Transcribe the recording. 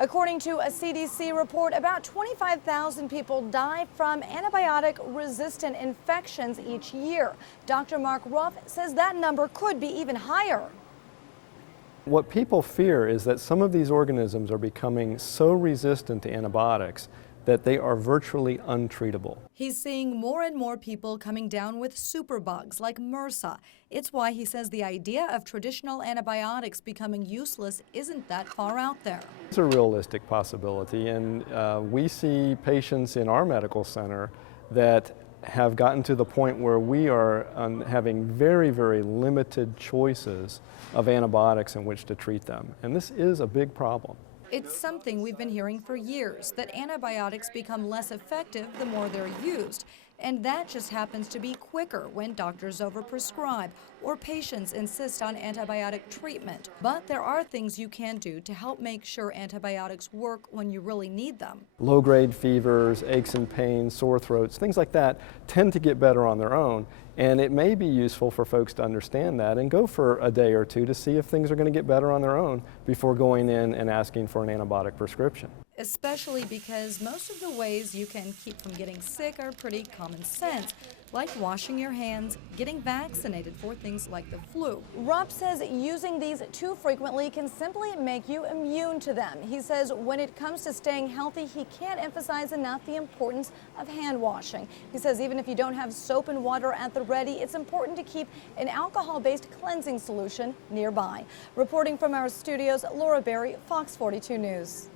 According to a CDC report, about 25,000 people die from antibiotic-resistant infections each year. Dr. Mark Ruff says that number could be even higher. What people fear is that some of these organisms are becoming so resistant to antibiotics that they are virtually untreatable. He's seeing more and more people coming down with superbugs like MRSA. It's why he says the idea of traditional antibiotics becoming useless isn't that far out there. It's a realistic possibility, and we see patients in our medical center that have gotten to the point where we are having very, very limited choices of antibiotics in which to treat them. And this is a big problem. It's something we've been hearing for years, that antibiotics become less effective the more they're used. And that just happens to be quicker when doctors overprescribe or patients insist on antibiotic treatment. But there are things you can do to help make sure antibiotics work when you really need them. Low-grade fevers, aches and pains, sore throats, things like that tend to get better on their own. And it may be useful for folks to understand that and go for a day or two to see if things are going to get better on their own before going in and asking for an antibiotic prescription. Especially because most of the ways you can keep from getting sick are pretty common sense, like washing your hands, getting vaccinated for things like the flu. Rupp says using these too frequently can simply make you immune to them. He says when it comes to staying healthy, he can't emphasize enough the importance of hand washing. He says even if you don't have soap and water at the ready, it's important to keep an alcohol-based cleansing solution nearby. Reporting from our studios, Laura Berry, Fox 42 News.